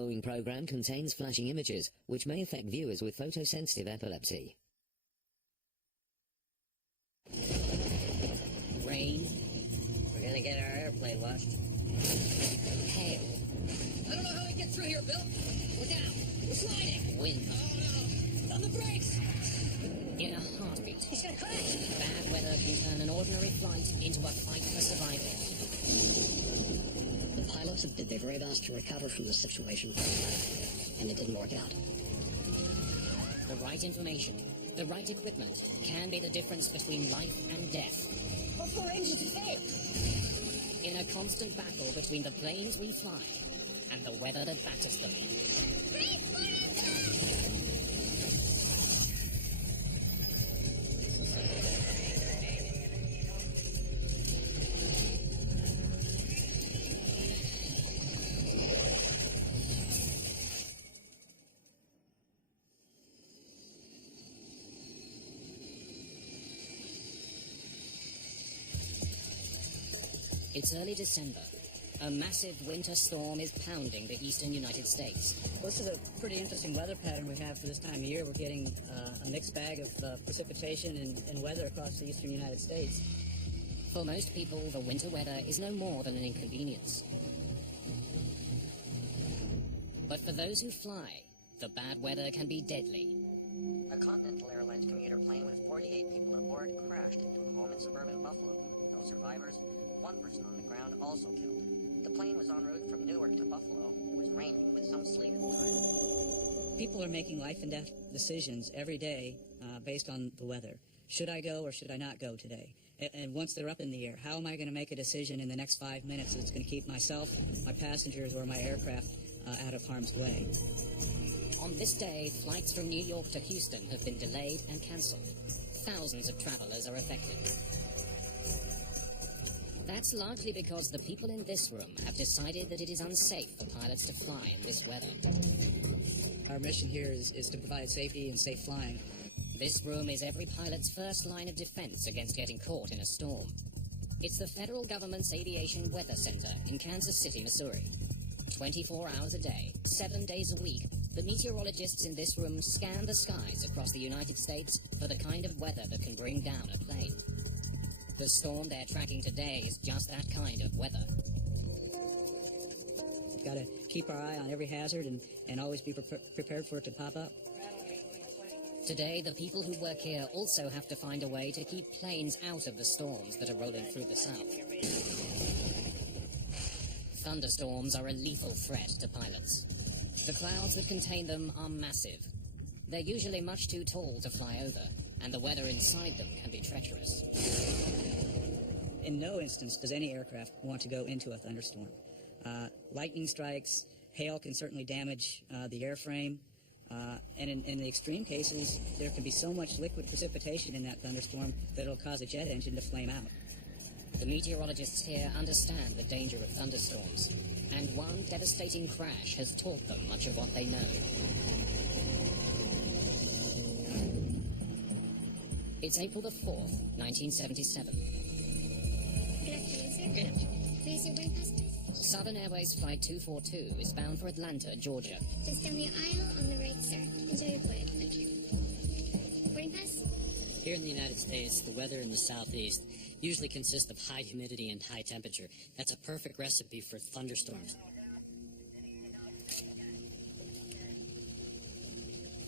The following program contains flashing images, which may affect viewers with photosensitive epilepsy. Rain. We're gonna get our airplane washed. Hail. I don't know how we get through here, Bill. Look out. We're sliding. Wind. Oh, no. On the brakes. In a heartbeat. He's gonna crash. Bad weather can turn an ordinary flight into a fight for survival. The pilots did their very best to recover from this situation, and it didn't work out. The right information, the right equipment can be the difference between life and death. Our four engines have failed. In a constant battle between the planes we fly and the weather that batters them. It's early December. A massive winter storm is pounding the eastern United States. This is a pretty interesting weather pattern we have for this time of year. We're getting a mixed bag of precipitation and weather across the eastern United States. For most people, the winter weather is no more than an inconvenience. But for those who fly, the bad weather can be deadly. A Continental Airlines commuter plane with 48 people aboard crashed into a home in suburban Buffalo. No survivors. One person on the ground also killed. The plane was en route from Newark to Buffalo. It was raining with some sleet at the time. People are making life and death decisions every day based on the weather. Should I go or should I not go today? And once they're up in the air, how am I going to make a decision in the next 5 minutes that's going to keep myself, my passengers, or my aircraft out of harm's way? On this day, flights from New York to Houston have been delayed and cancelled. Thousands of travelers are affected. That's largely because the people in this room have decided that it is unsafe for pilots to fly in this weather. Our mission here is to provide safety and safe flying. This room is every pilot's first line of defense against getting caught in a storm. It's the federal government's Aviation Weather Center in Kansas City, Missouri. 24 hours a day, 7 days a week, the meteorologists in this room scan the skies across the United States for the kind of weather that can bring down a plane. The storm they're tracking today is just that kind of weather. We've got to keep our eye on every hazard and always be prepared for it to pop up. Today, the people who work here also have to find a way to keep planes out of the storms that are rolling through the south. Thunderstorms are a lethal threat to pilots. The clouds that contain them are massive. They're usually much too tall to fly over, and the weather inside them can be treacherous. In no instance does any aircraft want to go into a thunderstorm. Lightning strikes, hail can certainly damage the airframe, and in the extreme cases, there can be so much liquid precipitation in that thunderstorm that it'll cause a jet engine to flame out. The meteorologists here understand the danger of thunderstorms, and one devastating crash has taught them much of what they know. It's April the 4th, 1977. Good afternoon, sir. Good afternoon. Please, your boarding pass, please. Southern Airways Flight 242 is bound for Atlanta, Georgia. Just down the aisle on the right, sir. Enjoy your flight. Thank you. Boarding pass? Here in the United States, the weather in the southeast usually consists of high humidity and high temperature. That's a perfect recipe for thunderstorms.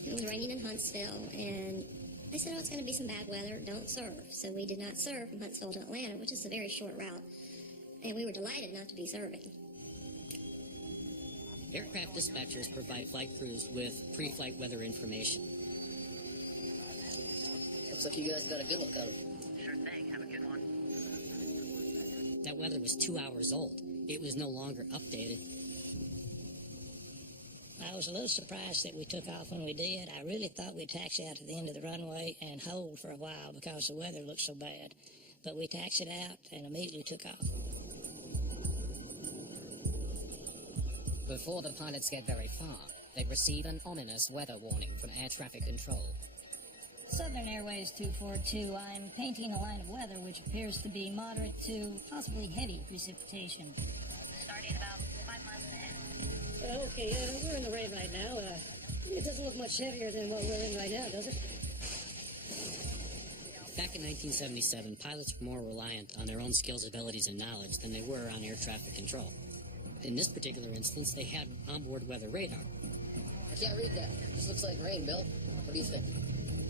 It was raining in Huntsville, and they said, oh, it's going to be some bad weather, don't serve. So we did not serve from Huntsville to Atlanta, which is a very short route, and we were delighted not to be serving. Aircraft dispatchers provide flight crews with pre-flight weather information. Looks like you guys got a good look at it. Sure thing. Have a good one. That weather was 2 hours old. It was no longer updated. I was a little surprised that we took off when we did. I really thought we'd taxi out to the end of the runway and hold for a while because the weather looked so bad. But we taxied out and immediately took off. Before the pilots get very far, they receive an ominous weather warning from air traffic control. Southern Airways 242, I'm painting a line of weather which appears to be moderate to possibly heavy precipitation. Starting about 5 miles ahead. Okay, we're in the rain right now. It doesn't look much heavier than what we're in right now, does it? Back in 1977, pilots were more reliant on their own skills, abilities, and knowledge than they were on air traffic control. In this particular instance, they had onboard weather radar. I can't read that. This looks like rain, Bill. What do you think?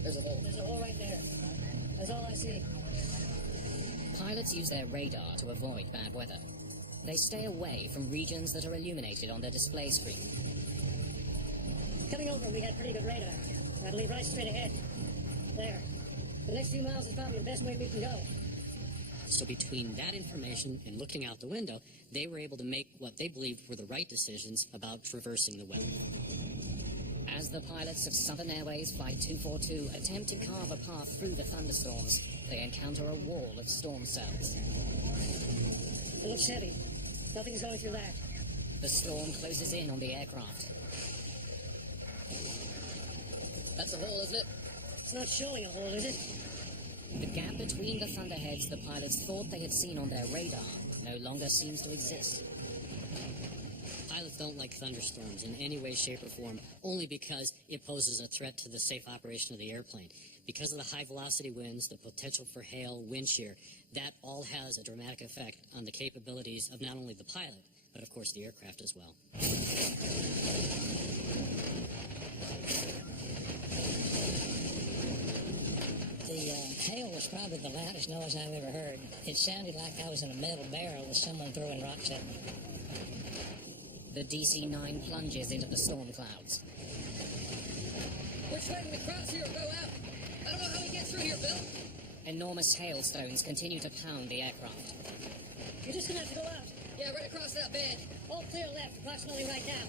There's a hole. There's a hole right there. That's all I see. Pilots use their radar to avoid bad weather. They stay away from regions that are illuminated on their display screen. Coming over, we had pretty good radar. I believe right straight ahead. There. The next few miles is probably the best way we can go. So between that information and looking out the window, they were able to make what they believed were the right decisions about traversing the weather. As the pilots of Southern Airways Flight 242 attempt to carve a path through the thunderstorms, they encounter a wall of storm cells. It looks heavy. Nothing's going through that. The storm closes in on the aircraft. That's a hole, isn't it? It's not showing a hole, is it? The gap between the thunderheads the pilots thought they had seen on their radar no longer seems to exist. Pilots don't like thunderstorms in any way, shape, or form, only because it poses a threat to the safe operation of the airplane. Because of the high velocity winds, the potential for hail, wind shear, that all has a dramatic effect on the capabilities of not only the pilot, but of course the aircraft as well. The hail was probably the loudest noise I've ever heard. It sounded like I was in a metal barrel with someone throwing rocks at me. The DC-9 plunges into the storm clouds. Which way do we cross here or go out? I don't know how we get through here, Bill. Enormous hailstones continue to pound the aircraft. You're just gonna have to go out. Yeah, right across that bed. All clear left, approximately right now.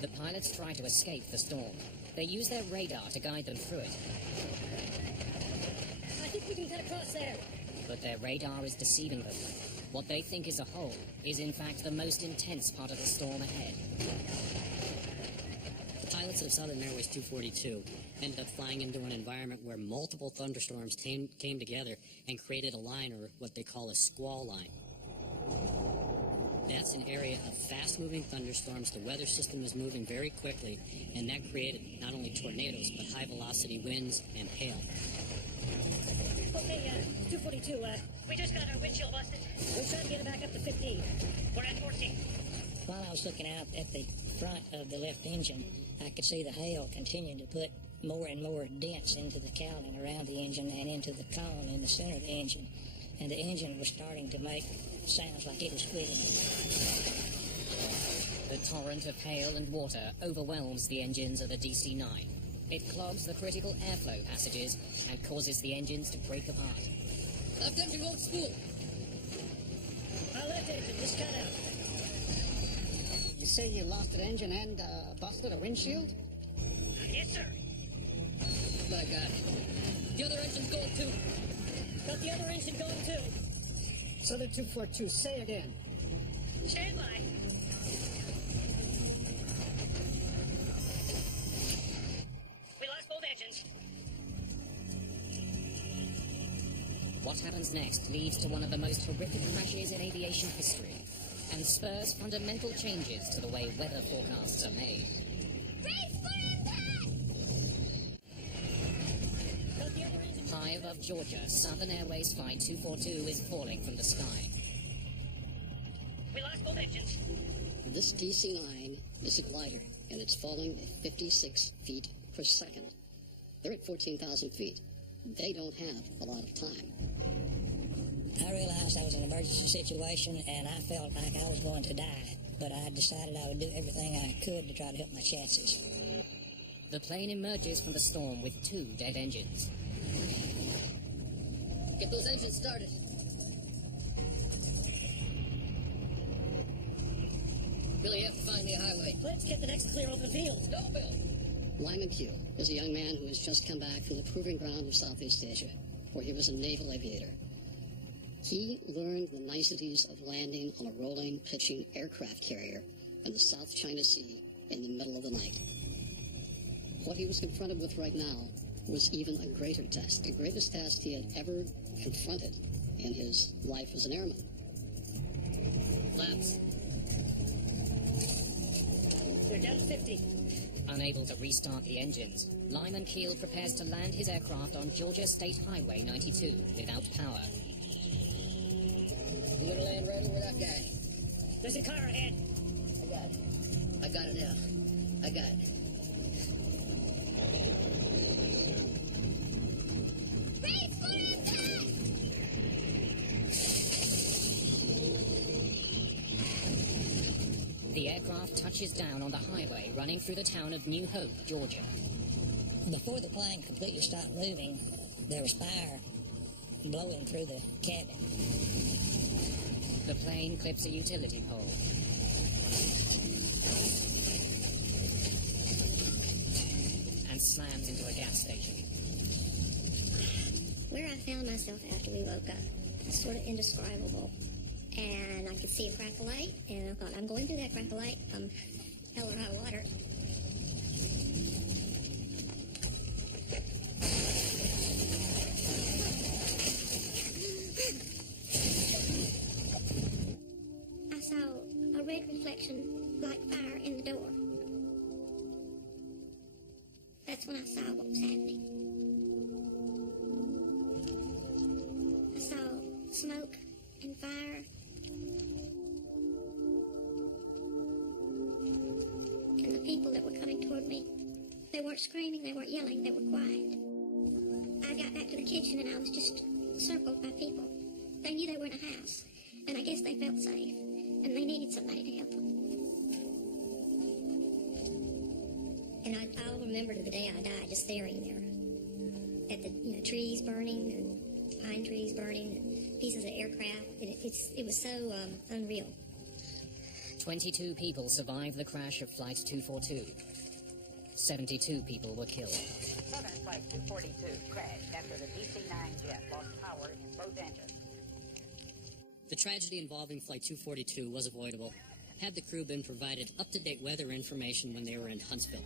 The pilots try to escape the storm. They use their radar to guide them through it. I think we can get across there. But their radar is deceiving them. What they think is a hole is in fact the most intense part of the storm ahead. The pilots of Southern Airways 242 ended up flying into an environment where multiple thunderstorms came together and created a line, or what they call a squall line. That's an area of fast-moving thunderstorms. The weather system is moving very quickly, and that created not only tornadoes, but high-velocity winds and hail. Okay, 242, we just got our windshield busted. We'll try to get it back up to 15. We're at 14. While I was looking out at the front of the left engine, I could see the hail continuing to put more and more dents into the cowling around the engine and into the cone in the center of the engine. And the engine was starting to make sounds like it was squealing. The torrent of hail and water overwhelms the engines of the DC-9. It clogs the critical airflow passages and causes the engines to break apart. Left engine won't spool. Our left engine just cut out. You say you lost an engine and busted a windshield? Yes, sir. My God. The other engine's going too. Got the other engine going too. Southern 242, say again. Stand by. We lost both engines. What happens next leads to one of the most horrific crashes in aviation history and spurs fundamental changes to the way weather forecasts are made. High above Georgia, Southern Airways Flight 242 is falling from the sky. We lost both engines. This DC-9 is a glider, and it's falling at 56 feet per second. They're at 14,000 feet. They don't have a lot of time. I realized I was in an emergency situation, and I felt like I was going to die. But I decided I would do everything I could to try to help my chances. The plane emerges from the storm with 2 dead engines. Get those engines started. Really have to find me a highway. Let's get the next clear open field. Go, Bill. Lyman Q is a young man who has just come back from the proving ground of Southeast Asia, where he was a naval aviator. He learned the niceties of landing on a rolling, pitching aircraft carrier in the South China Sea in the middle of the night. What he was confronted with right now was even a greater test, the greatest test he had ever confronted in his life as an airman. Flaps. We're down to 50. Unable to restart the engines, Lyman Keel prepares to land his aircraft on Georgia State Highway 92 without power. You want to land right over that guy? There's a car ahead. I got it. I got it now. I got it. The aircraft touches down on the highway running through the town of New Hope, Georgia. Before the plane completely stopped moving, there was fire blowing through the cabin. The plane clips a utility pole. And slams into a gas station. Where I found myself after we woke up, sort of indescribable. And I could see a crack of light, and I thought, I'm going through that crack of light. Hell or high water. I saw a red reflection like fire in the door. That's when I saw what was happening. I saw smoke and fire. And the people that were coming toward me, they weren't screaming, they weren't yelling, they were quiet. I got back to the kitchen and I was just circled by people. They knew they were in a house, and I guess they felt safe, and they needed somebody to help them. And I'll remember to the day I died just staring there at the trees burning and pine trees burning and pieces of aircraft. It was so unreal. 22 people survived the crash of Flight 242. 72 people were killed. Southern Flight 242 crashed after the DC-9 jet lost power in both engines. The tragedy involving Flight 242 was avoidable had the crew been provided up-to-date weather information when they were in Huntsville.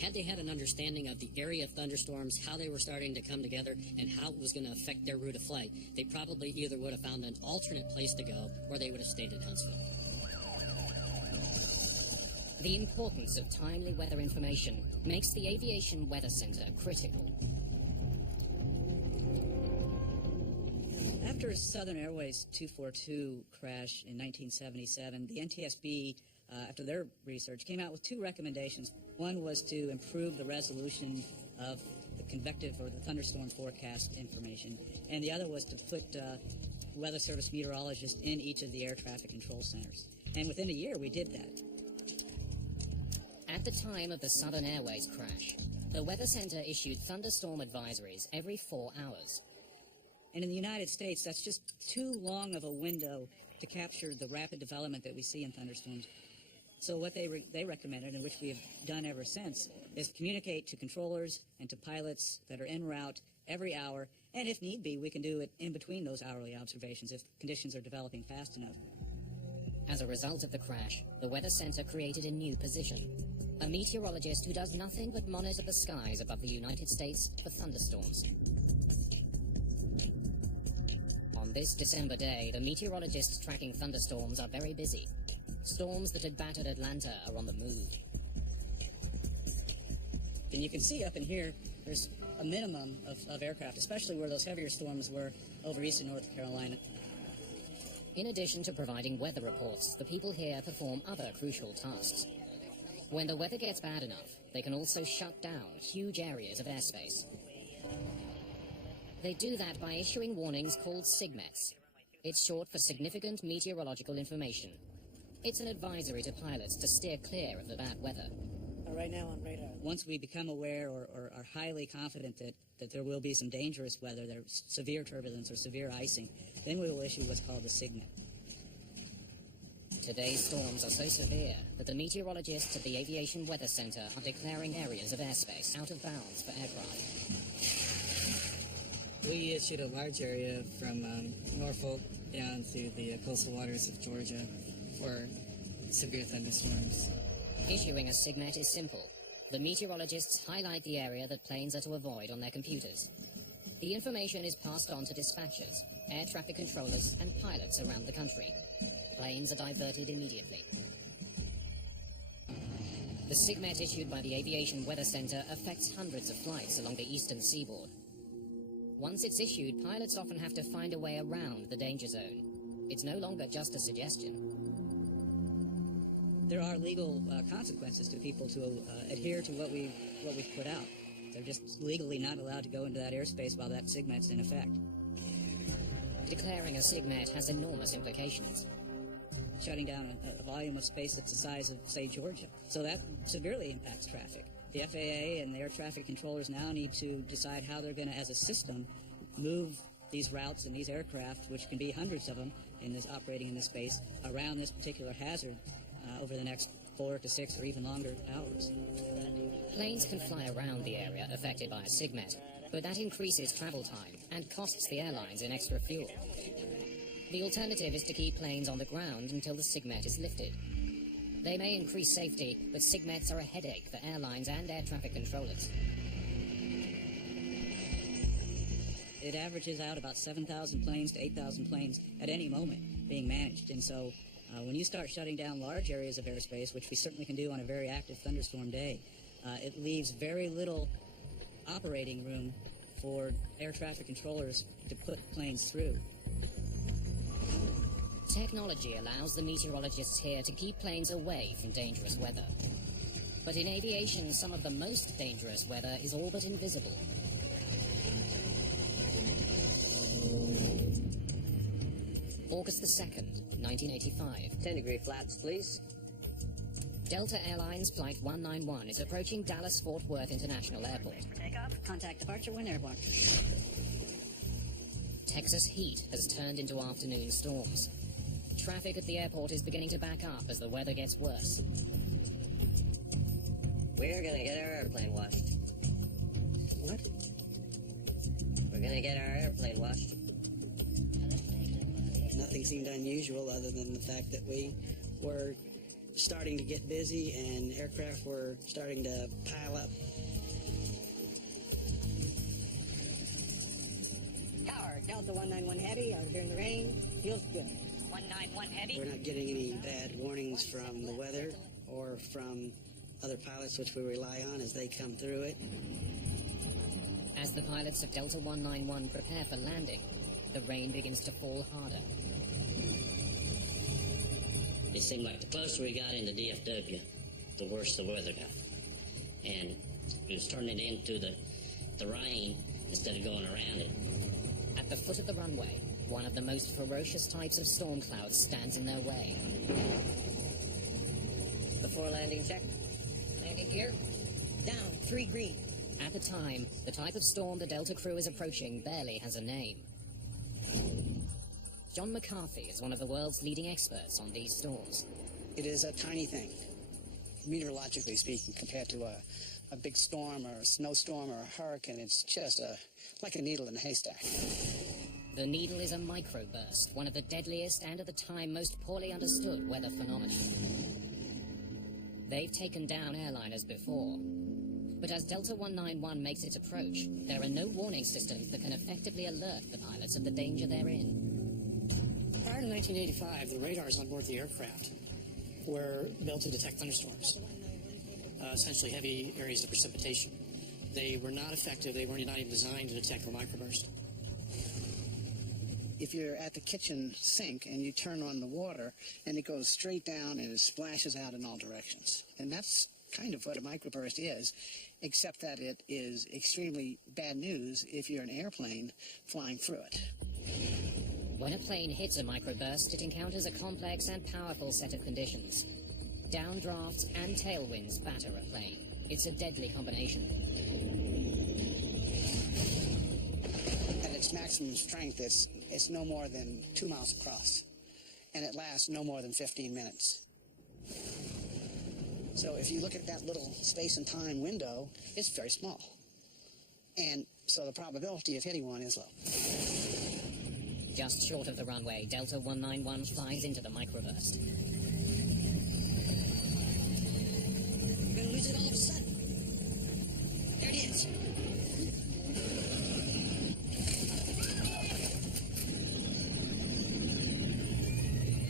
Had they had an understanding of the area of thunderstorms, how they were starting to come together, and how it was going to affect their route of flight, they probably either would have found an alternate place to go, or they would have stayed in Huntsville. The importance of timely weather information makes the Aviation Weather Center critical. After Southern Airways 242 crash in 1977, the NTSB, after their research, came out with two recommendations. One was to improve the resolution of the convective or the thunderstorm forecast information, and the other was to put Weather Service meteorologists in each of the air traffic control centers. And within a year, we did that. At the time of the Southern Airways crash, the Weather Center issued thunderstorm advisories every 4 hours. And in the United States, that's just too long of a window to capture the rapid development that we see in thunderstorms. So what they recommended, and which we have done ever since, is communicate to controllers and to pilots that are en route every hour, and if need be, we can do it in between those hourly observations if conditions are developing fast enough. As a result of the crash, the Weather Center created a new position. A meteorologist who does nothing but monitor the skies above the United States for thunderstorms. On this December day, the meteorologists tracking thunderstorms are very busy. Storms that had battered Atlanta are on the move. And you can see up in here, there's a minimum of aircraft, especially where those heavier storms were over eastern North Carolina. In addition to providing weather reports, the people here perform other crucial tasks. When the weather gets bad enough, they can also shut down huge areas of airspace. They do that by issuing warnings called SIGMETs. It's short for Significant Meteorological Information. It's an advisory to pilots to steer clear of the bad weather. Right now on radar. Once we become aware or are highly confident that there will be some dangerous weather, there's severe turbulence or severe icing, then we will issue what's called the SIGMET. Today's storms are so severe that the meteorologists at the Aviation Weather Center are declaring areas of airspace out of bounds for aircraft. We issued a large area from Norfolk down to the coastal waters of Georgia for severe thunderstorms. Issuing a SIGMET is simple. The meteorologists highlight the area that planes are to avoid on their computers. The information is passed on to dispatchers, air traffic controllers, and pilots around the country. Planes are diverted immediately. The SIGMET issued by the Aviation Weather Center affects hundreds of flights along the eastern seaboard. Once it's issued, pilots often have to find a way around the danger zone. It's no longer just a suggestion. There are legal consequences to people to adhere to what we've put out. They're just legally not allowed to go into that airspace while that SIGMET's in effect. Declaring a SIGMET has enormous implications. Shutting down a volume of space that's the size of, say, Georgia. So that severely impacts traffic. The FAA and the air traffic controllers now need to decide how they're going to, as a system, move these routes and these aircraft, which can be hundreds of them operating in this space, around this particular hazard over the next 4 to 6 or even longer hours. Planes can fly around the area affected by a SIGMET, but that increases travel time and costs the airlines in extra fuel. The alternative is to keep planes on the ground until the SIGMET is lifted. They may increase safety, but SIGMETs are a headache for airlines and air traffic controllers. It averages out about 7,000 planes to 8,000 planes at any moment being managed. And so when you start shutting down large areas of airspace, which we certainly can do on a very active thunderstorm day, it leaves very little operating room for air traffic controllers to put planes through. Technology allows the meteorologists here to keep planes away from dangerous weather. But in aviation, some of the most dangerous weather is all but invisible. August the 2nd, 1985. 10-degree flats, please. Delta Airlines Flight 191 is approaching Dallas-Fort Worth International Airport. Contact departure when airborne. Texas heat has turned into afternoon storms. Traffic at the airport is beginning to back up as the weather gets worse. We're gonna get our airplane washed. What? We're gonna get our airplane washed. Nothing seemed unusual other than the fact that we were starting to get busy and aircraft were starting to pile up. Tower, Delta 191 Heavy, out here in the rain. Feels good. 191 Heavy. We're not getting any bad warnings from the weather or from other pilots, which we rely on as they come through it. As the pilots of Delta 191 prepare for landing, the rain begins to fall harder. It seemed like the closer we got into DFW, the worse the weather got. And it was turning into the rain instead of going around it. At the foot of the runway, one of the most ferocious types of storm clouds stands in their way. Before landing check. Landing gear. Down, 3 green. At the time, the type of storm the Delta crew is approaching barely has a name. John McCarthy is one of the world's leading experts on these storms. It is a tiny thing, meteorologically speaking, compared to a big storm or a snowstorm or a hurricane. It's just like a needle in a haystack. The needle is a microburst, one of the deadliest and at the time most poorly understood weather phenomena. They've taken down airliners before. But as Delta 191 makes its approach, there are no warning systems that can effectively alert the pilots of the danger they're in. Prior to 1985, the radars on board the aircraft were built to detect thunderstorms, essentially heavy areas of precipitation. They were not effective. They were not even designed to detect the microburst. If you're at the kitchen sink and you turn on the water and it goes straight down and it splashes out in all directions. And that's kind of what a microburst is, except that it is extremely bad news if you're an airplane flying through it. When a plane hits a microburst, it encounters a complex and powerful set of conditions. Downdrafts and tailwinds batter a plane. It's a deadly combination. At its maximum strength, it's no more than 2 miles across, and it lasts no more than 15 minutes. So if you look at that little space and time window, it's very small. And so the probability of hitting one is low. Just short of the runway, Delta 191 flies into the microburst. We're going to lose it all of a sudden. There it is.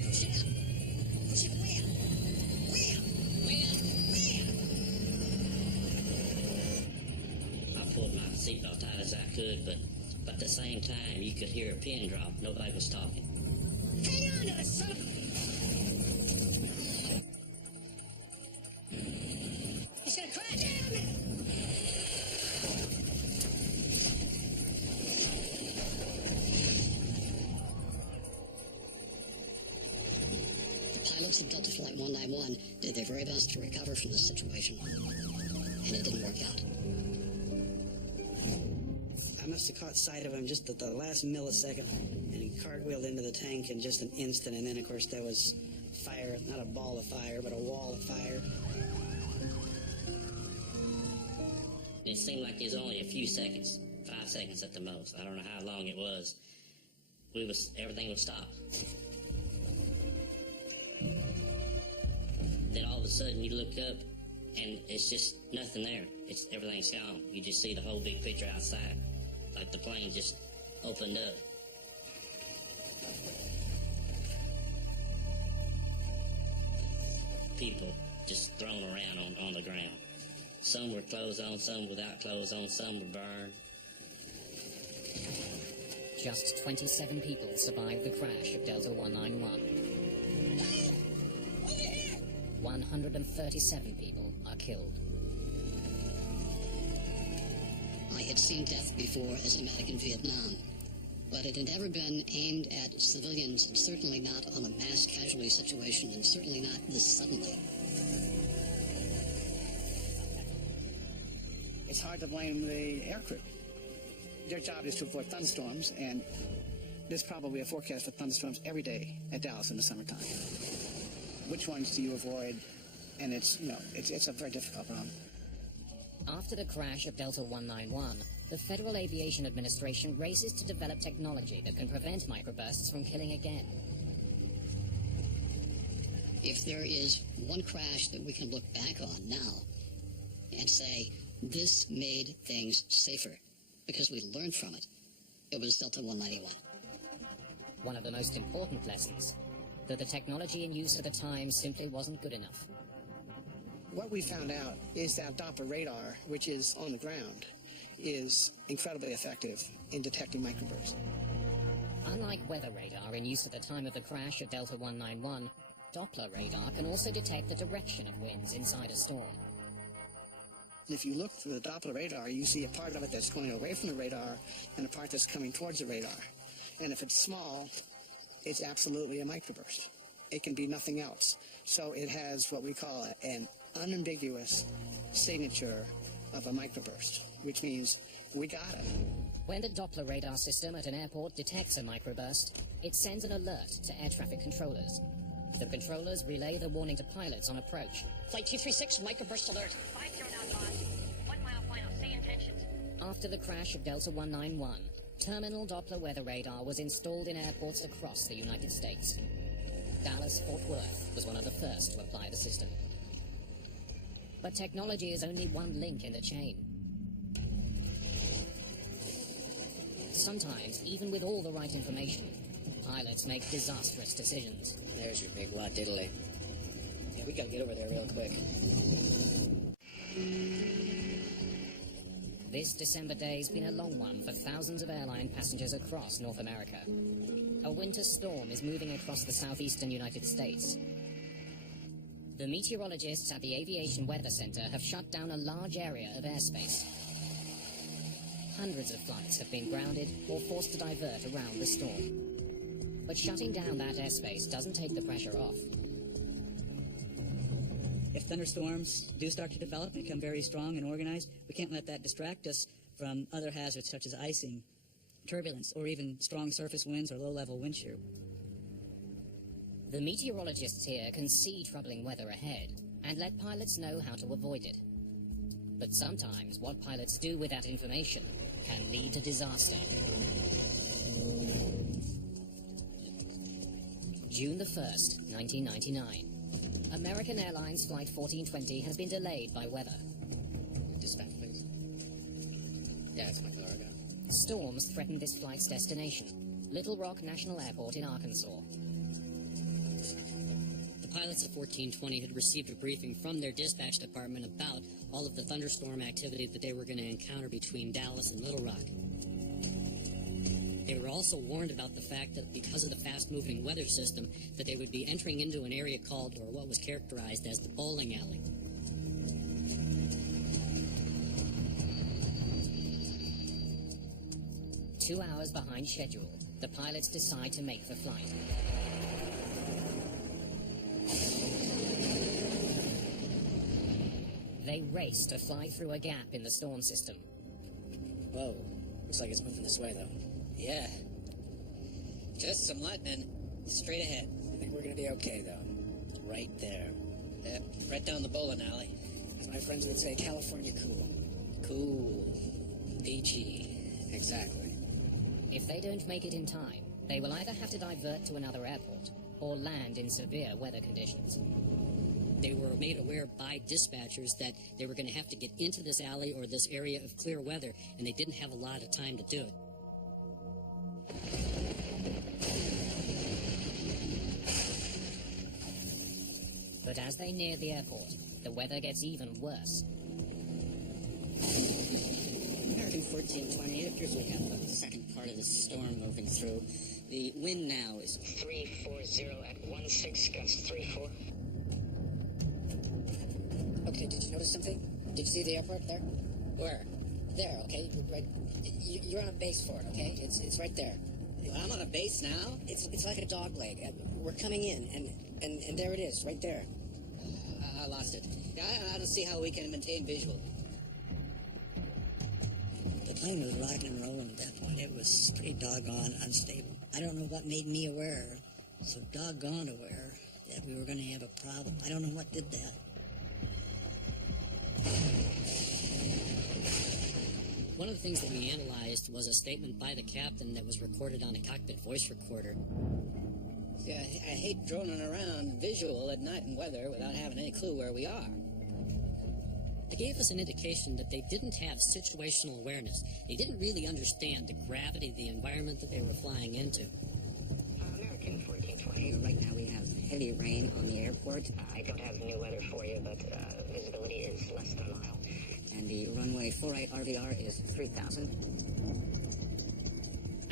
Push it up. Push it way up. Way up. Way up. Way up. pulled my seatbelt tight as I could, but at the same time, you could hear a pin drop. Nobody was talking. Hang on to the son of... He's gonna crash. The pilots of Delta Flight 191 did their very best to recover from this situation, and it didn't work out. I must have caught sight of him just at the last millisecond, and he cartwheeled into the tank in just an instant, and then, of course, there was fire, not a ball of fire, but a wall of fire. It seemed like it was only a few seconds, 5 seconds at the most. I don't know how long it was. Everything would stop. Then all of a sudden you look up, and it's just nothing there. Everything's gone. You just see the whole big picture outside. Like the plane just opened up. People just thrown around on the ground. Some were clothes on, some without clothes on, some were burned. Just 27 people survived the crash of Delta 191. 137 people are killed. I had seen death before as a medic in Vietnam, but it had never been aimed at civilians, and certainly not on a mass casualty situation, and certainly not this suddenly. It's hard to blame the aircrew. Their job is to avoid thunderstorms, and there's probably a forecast for thunderstorms every day at Dallas in the summertime. Which ones do you avoid? And it's a very difficult problem. After the crash of Delta 191, the Federal Aviation Administration races to develop technology that can prevent microbursts from killing again. If there is one crash that we can look back on now and say, this made things safer because we learned from it, it was Delta 191. One of the most important lessons, that the technology in use at the time simply wasn't good enough. What we found out is that Doppler radar, which is on the ground, is incredibly effective in detecting microbursts. Unlike weather radar in use at the time of the crash of Delta 191, Doppler radar can also detect the direction of winds inside a storm. If you look through the Doppler radar, you see a part of it that's going away from the radar and a part that's coming towards the radar. And if it's small, it's absolutely a microburst. It can be nothing else. So it has what we call an unambiguous signature of a microburst, which means we got it. When the Doppler radar system at an airport detects a microburst, it sends an alert to air traffic controllers. The controllers relay the warning to pilots on approach. Flight 236, microburst alert. 509 knots. 1 mile final. Say intentions. After the crash of Delta 191, terminal Doppler weather radar was installed in airports across the United States. Dallas-Fort Worth was one of the first to apply the system. But technology is only one link in the chain. Sometimes, even with all the right information, pilots make disastrous decisions. There's your big wad diddly. Yeah, we gotta get over there real quick. This December day's been a long one for thousands of airline passengers across North America. A winter storm is moving across the southeastern United States. The meteorologists at the Aviation Weather Center have shut down a large area of airspace. Hundreds of flights have been grounded or forced to divert around the storm. But shutting down that airspace doesn't take the pressure off. If thunderstorms do start to develop and become very strong and organized, we can't let that distract us from other hazards such as icing, turbulence, or even strong surface winds or low-level wind shear. The meteorologists here can see troubling weather ahead and let pilots know how to avoid it. But sometimes what pilots do with that information can lead to disaster. June the 1st, 1999. American Airlines Flight 1420 has been delayed by weather. Dispatch, please. Yeah, it's my Colorado. Storms threaten this flight's destination, Little Rock National Airport in Arkansas. The pilots of 1420 had received a briefing from their dispatch department about all of the thunderstorm activity that they were going to encounter between Dallas and Little Rock. They were also warned about the fact that because of the fast-moving weather system, that they would be entering into an area called, or what was characterized as, the bowling alley. Two hours behind schedule, the pilots decide to make the flight. They race to fly through a gap in the storm system. Whoa. Looks like it's moving this way, though. Yeah. Just some lightning. Straight ahead. I think we're gonna be okay, though. Right there. Yep. Right down the bowling alley. As my friends would say, California cool. Cool. Peachy. Exactly. If they don't make it in time, they will either have to divert to another airport or land in severe weather conditions. They were made aware by dispatchers that they were going to have to get into this alley or this area of clear weather, and they didn't have a lot of time to do it. But as they near the airport, the weather gets even worse. American 1420, it appears we have the second part of the storm moving through. The wind now is 340 at 16 gusts 34. Okay, did you notice something? Did you see the airport there? Where? There, okay? Right. You're on a base for it, okay? It's right there. I'm on a base now? It's like a dog leg. We're coming in, and there it is, right there. I lost it. I don't see how we can maintain visual. The plane was rocking and rolling at that point. It was pretty doggone unstable. I don't know what made me aware, so doggone aware, that we were going to have a problem. I don't know what did that. One of the things that we analyzed was a statement by the captain that was recorded on a cockpit voice recorder. Yeah, I hate droning around visual at night and weather without having any clue where we are. They gave us an indication that they didn't have situational awareness. They didn't really understand the gravity of the environment that they were flying into. American 1420, right now we have heavy rain on the airport. I don't have new weather for you, but visibility is less than a mile. And the runway 48 RVR is 3,000.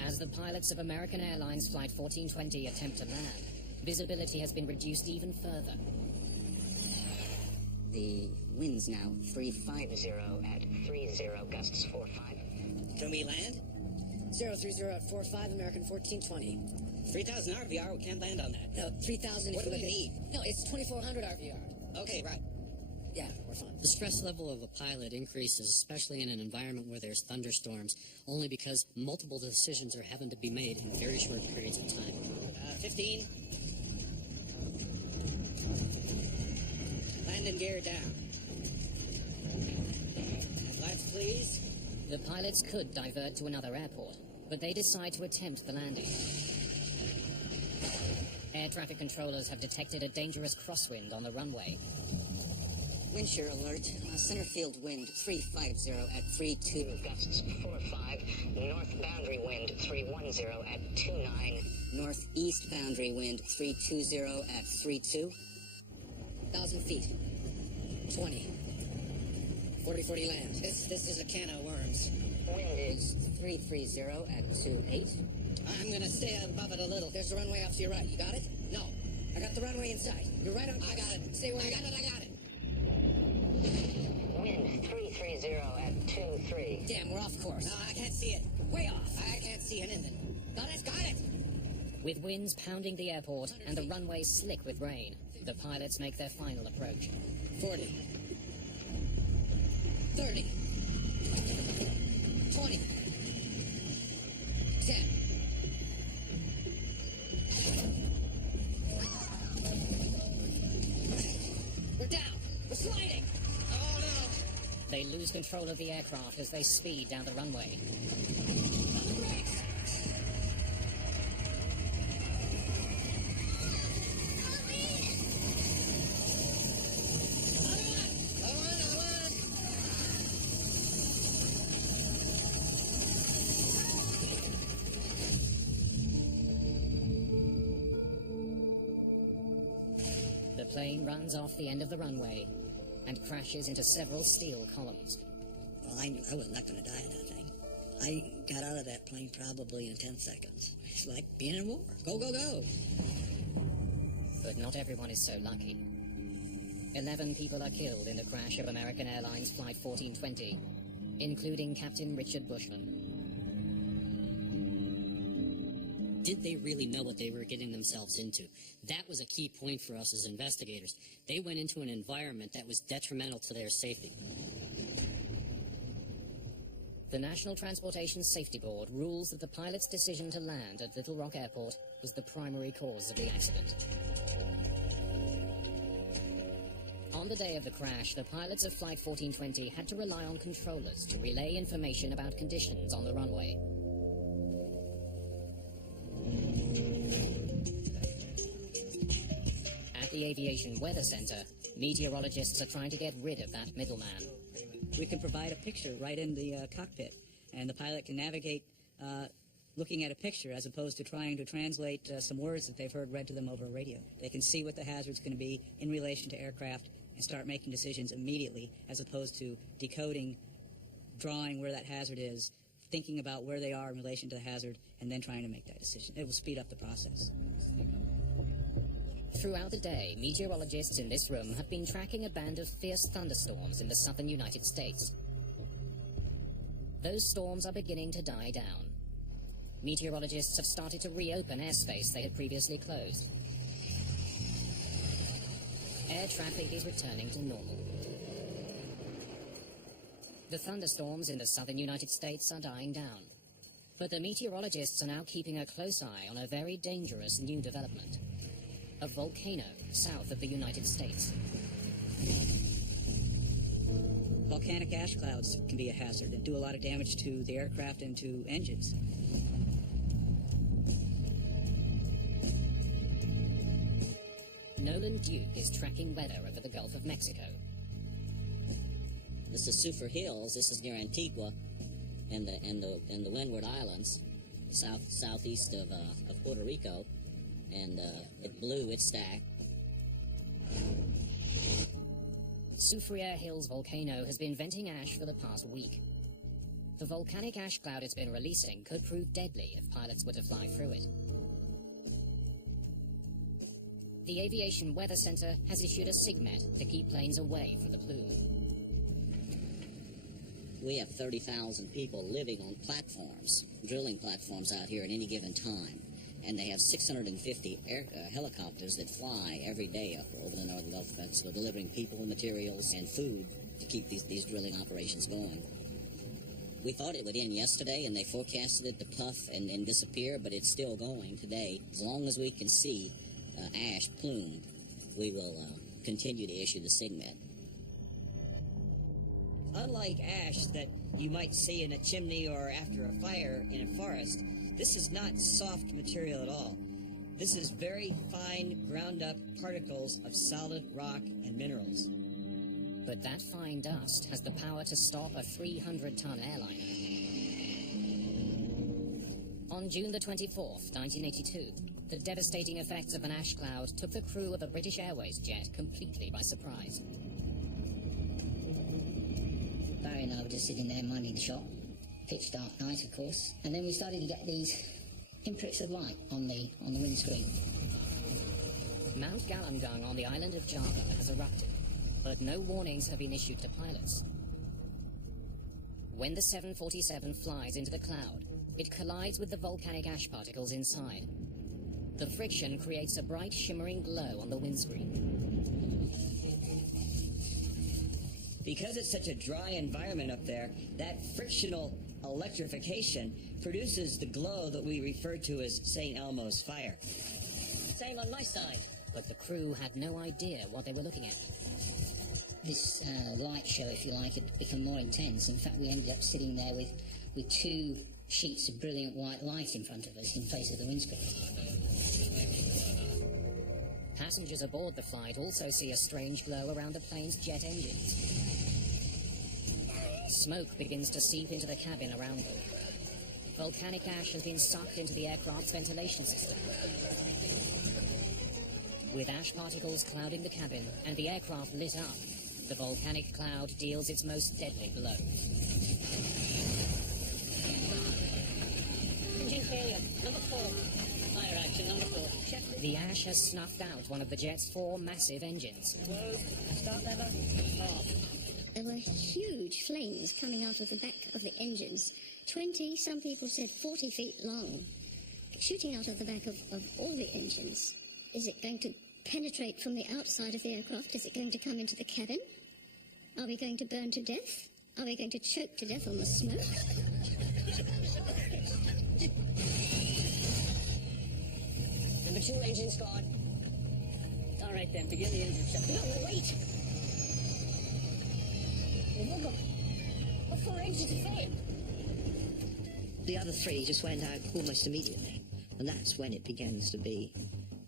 As the pilots of American Airlines Flight 1420 attempt to land, visibility has been reduced even further. The wind's now 350 at 30 gusts 45. Can we land? 030 at 45, American 1420. 3,000 RVR, we can't land on that. No, 3,000. What do we need? No, it's 2,400 RVR. Okay, right. Yeah, we're fine. The stress level of a pilot increases, especially in an environment where there's thunderstorms, only because multiple decisions are having to be made in very short periods of time. 15. Landing gear down. Lights, please. The pilots could divert to another airport, but they decide to attempt the landing. Air traffic controllers have detected a dangerous crosswind on the runway. Wind shear alert. Center field wind 350 at 32 gusts 45. North boundary wind 310 at 29. Northeast boundary wind 320 at 32. 1,000 feet. 20. 40 land. This is a can of worms. Wind is 330 at 28. I'm gonna stay above it a little. There's the runway off to your right. You got it? No. I got the runway inside. You're right on. I got it. Stay where I got it. Wind 330 at 23. Damn, we're off course. No, I can't see it. Way off. I can't see anything. Got it. With winds pounding the airport and the runway slick with rain, the pilots make their final approach. 40. 30. 20. 10. We're down. We're sliding. Oh, no. They lose control of the aircraft as they speed down the runway. The plane runs off the end of the runway, and crashes into several steel columns. Well, I knew I was not going to die in that thing. I got out of that plane probably in 10 seconds. It's like being in war. Go, go, go. But not everyone is so lucky. 11 people are killed in the crash of American Airlines Flight 1420, including Captain Richard Bushman. Did they really know what they were getting themselves into? That was a key point for us as investigators. They went into an environment that was detrimental to their safety. The National Transportation Safety Board rules that the pilot's decision to land at Little Rock Airport was the primary cause of the accident. On the day of the crash, the pilots of Flight 1420 had to rely on controllers to relay information about conditions on the runway. At the Aviation Weather Center, meteorologists are trying to get rid of that middleman. We can provide a picture right in the cockpit, and the pilot can navigate looking at a picture as opposed to trying to translate some words that they've heard read to them over a radio. They can see what the hazard's going to be in relation to aircraft and start making decisions immediately, as opposed to decoding, drawing where that hazard is, thinking about where they are in relation to the hazard, and then trying to make that decision. It will speed up the process. Throughout the day, meteorologists in this room have been tracking a band of fierce thunderstorms in the southern United States. Those storms are beginning to die down. Meteorologists have started to reopen airspace they had previously closed. Air traffic is returning to normal. The thunderstorms in the southern United States are dying down. But the meteorologists are now keeping a close eye on a very dangerous new development. A volcano south of the United States. Volcanic ash clouds can be a hazard and do a lot of damage to the aircraft and to engines. Nolan Duke is tracking weather over the Gulf of Mexico. This is Sulphur Hills. This is near Antigua and the Windward Islands, southeast of Puerto Rico, and it blew its stack. Soufriere Hills volcano has been venting ash for the past week. The volcanic ash cloud it's been releasing could prove deadly if pilots were to fly through it. The Aviation Weather Center has issued a SIGMET to keep planes away from the plume. We have 30,000 people living on platforms, drilling platforms out here at any given time. And they have 650 helicopters that fly every day up over the northern Gulf of Mexico, delivering people, materials, and food to keep these drilling operations going. We thought it would end yesterday, and they forecasted it to puff and disappear, but it's still going today. As long as we can see ash plume, we will continue to issue the SIGMET. Unlike ash that you might see in a chimney or after a fire in a forest, this is not soft material at all. This is very fine, ground-up particles of solid rock and minerals. But that fine dust has the power to stop a 300-ton airliner. On June the 24th, 1982, the devastating effects of an ash cloud took the crew of a British Airways jet completely by surprise. Barry and I were just sitting there minding the shop. Pitch dark night, of course, and then we started to get these pinpricks of light on the windscreen. Mount Galungung on the island of Java has erupted, but no warnings have been issued to pilots. When the 747 flies into the cloud, it collides with the volcanic ash particles inside. The friction creates a bright shimmering glow on the windscreen. Because it's such a dry environment up there, that frictional electrification produces the glow that we refer to as St. Elmo's fire. Same on my side. But the crew had no idea what they were looking at. This light show, if you like, had become more intense. In fact, we ended up sitting there with two sheets of brilliant white light in front of us in place of the windscreen. Passengers aboard the flight also see a strange glow around the plane's jet engines. Smoke begins to seep into the cabin around them. Volcanic ash has been sucked into the aircraft's ventilation system. With ash particles clouding the cabin and the aircraft lit up, The volcanic cloud deals its most deadly blow. Engine failure. Number 4. Fire action, number 4. Check the... The ash has snuffed out one of the jet's 4 massive engines. Closed. Start lever. Off. There were huge flames coming out of the back of the engines. 20, some people said 40 feet long, shooting out of the back of all the engines. Is it going to penetrate from the outside of the aircraft? Is it going to come into the cabin? Are we going to burn to death? Are we going to choke to death on the smoke? Number 2 engine squad. All right then, begin the engine shut. No, wait! What 4 engines have failed? The other 3 just went out almost immediately, and that's when it begins to be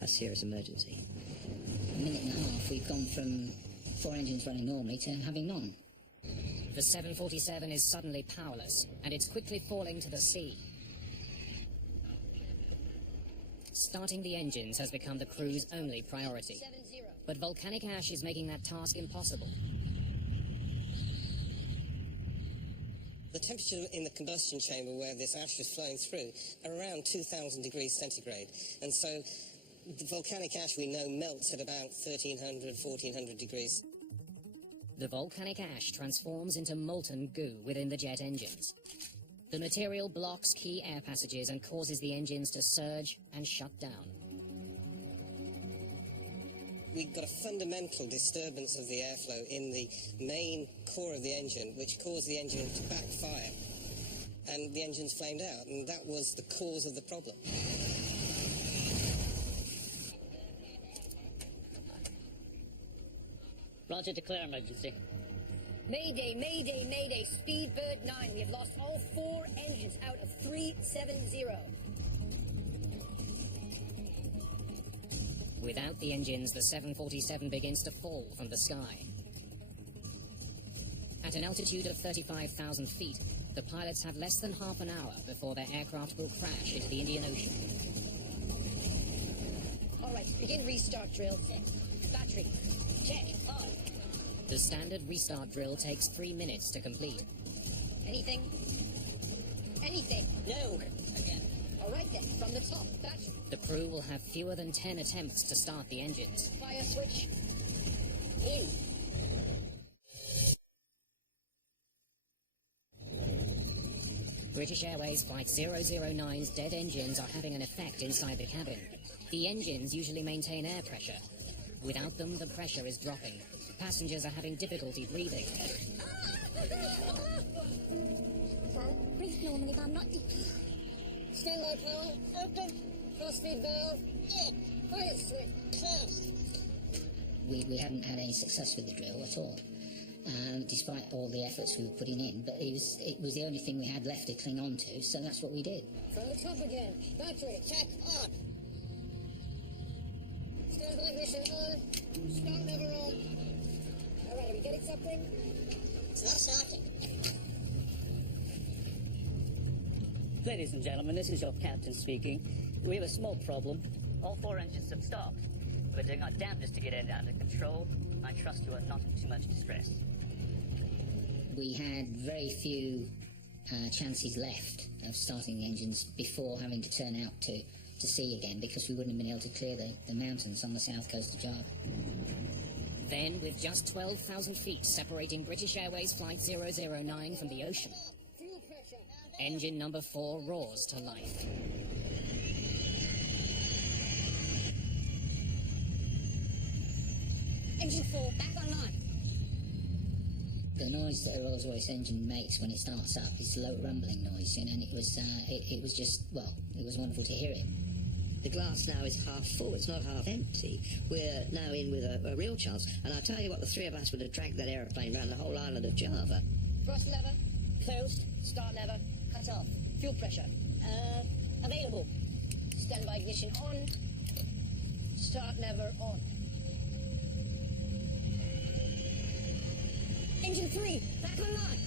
a serious emergency. A minute and a half, we've gone from 4 engines running normally to having none. The 747 is suddenly powerless, and it's quickly falling to the sea. Starting the engines has become the crew's only priority. But volcanic ash is making that task impossible. The temperature in the combustion chamber where this ash is flowing through are around 2,000 degrees centigrade. And so the volcanic ash we know melts at about 1,300, 1,400 degrees. The volcanic ash transforms into molten goo within the jet engines. The material blocks key air passages and causes the engines to surge and shut down. We've got a fundamental disturbance of the airflow in the main core of the engine, which caused the engine to backfire. And the engine's flamed out, and that was the cause of the problem. Roger, declare emergency. Mayday, Mayday, Mayday, Speedbird 9. We have lost all 4 engines out of 370. Without the engines, the 747 begins to fall from the sky. At an altitude of 35,000 feet, the pilots have less than half an hour before their aircraft will crash into the Indian Ocean. All right, begin restart drill. Battery. Check. On. The standard restart drill takes 3 minutes to complete. Anything? Anything? No. Again. All right then, from the top. Battery. The crew will have fewer than 10 attempts to start the engines. Fire switch. In. British Airways Flight 009's dead engines are having an effect inside the cabin. The engines usually maintain air pressure. Without them, the pressure is dropping. Passengers are having difficulty breathing. So, breathe normally, but I'm not deep. Standby power. Open. Cross-feed valve. In. Fire switch. Closed. We hadn't had any success with the drill at all, despite all the efforts we were putting in, but it was the only thing we had left to cling on to, so that's what we did. From the top again. Battery. Check. On. Standby ignition on. Start lever on. All right, are we getting something? It's not starting. Ladies and gentlemen, this is your captain speaking. We have a small problem. All 4 engines have stopped. We're doing our damnedest to get it under control. I trust you are not in too much distress. We had very few chances left of starting the engines before having to turn out to sea again, because we wouldn't have been able to clear the mountains on the south coast of Java. Then, with just 12,000 feet separating British Airways Flight 009 from the ocean, engine number 4 roars to life. Engine 4, back online. The noise that a Rolls-Royce engine makes when it starts up is low rumbling noise, and it was just, well, it was wonderful to hear it. The glass now is half full, it's not half empty. We're now in with a real chance, and I'll tell you what, the 3 of us would have dragged that aeroplane around the whole island of Java. Cross lever. Closed. Start lever. Cut off. Fuel pressure. Available. Standby ignition on. Start lever on. Engine 3, back online.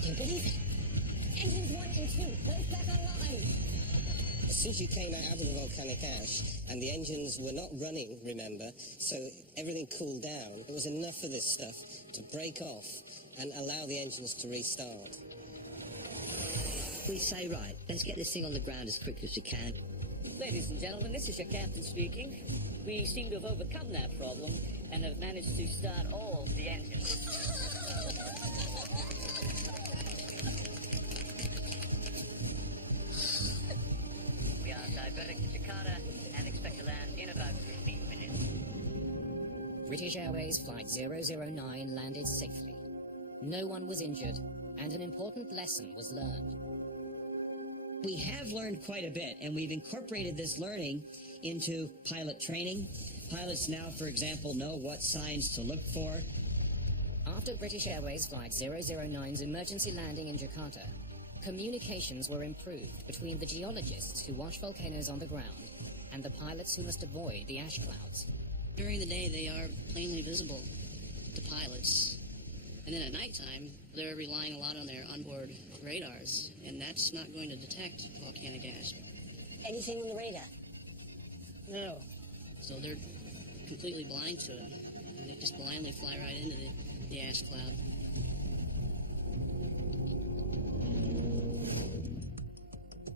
Do you believe it? Engines 1 and 2, both back online. The since you came out of the volcanic ash and the engines were not running, remember, so everything cooled down, it was enough for this stuff to break off and allow the engines to restart. We say, right, let's get this thing on the ground as quickly as we can. Ladies and gentlemen, this is your captain speaking. We seem to have overcome that problem and have managed to start all the engines. We are diverting to Jakarta and expect to land in about 15 minutes. British Airways Flight 009 landed safely. No one was injured, and an important lesson was learned. We have learned quite a bit, and we've incorporated this learning into pilot training. Pilots now, for example, know what signs to look for. After British Airways Flight 009's emergency landing in Jakarta, communications were improved between the geologists who watch volcanoes on the ground and the pilots who must avoid the ash clouds. During the day, they are plainly visible to pilots. And then at nighttime, they're relying a lot on their onboard radars, and that's not going to detect volcanic ash. Anything on the radar? No. So they're completely blind to it, and they just blindly fly right into the ash cloud.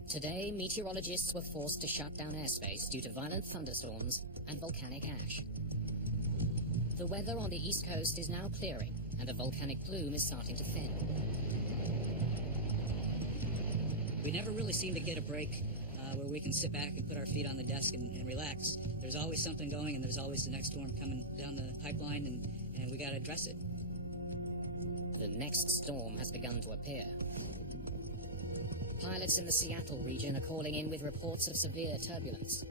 Today, meteorologists were forced to shut down airspace due to violent thunderstorms and volcanic ash. The weather on the East Coast is now clearing, and the volcanic plume is starting to thin. We never really seem to get a break where we can sit back and put our feet on the desk and relax. There's always something going, and there's always the next storm coming down the pipeline, and we got to address it. The next storm has begun to appear. Pilots in the Seattle region are calling in with reports of severe turbulence.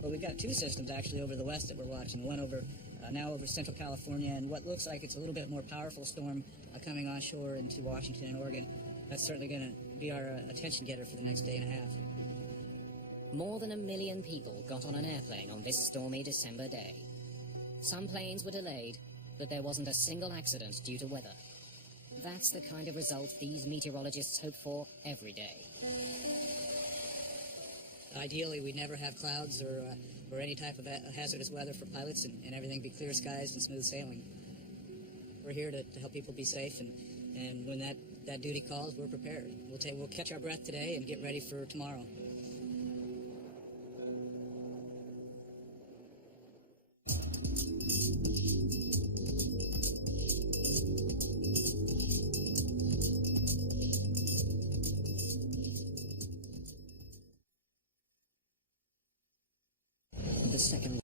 Well, we've got two systems actually over the west that we're watching. One over now over Central California, and what looks like it's a little bit more powerful storm coming onshore into Washington and Oregon. That's certainly going to be our attention getter for the next day and a half. More than 1 million people got on an airplane on this stormy December day. Some planes were delayed, but there wasn't a single accident due to weather. That's the kind of result these meteorologists hope for every day. Ideally, we'd never have clouds or any type of hazardous weather for pilots, and everything be clear skies and smooth sailing. We're here to help people be safe, and when that duty calls, we're prepared. We'll catch our breath today and get ready for tomorrow. The second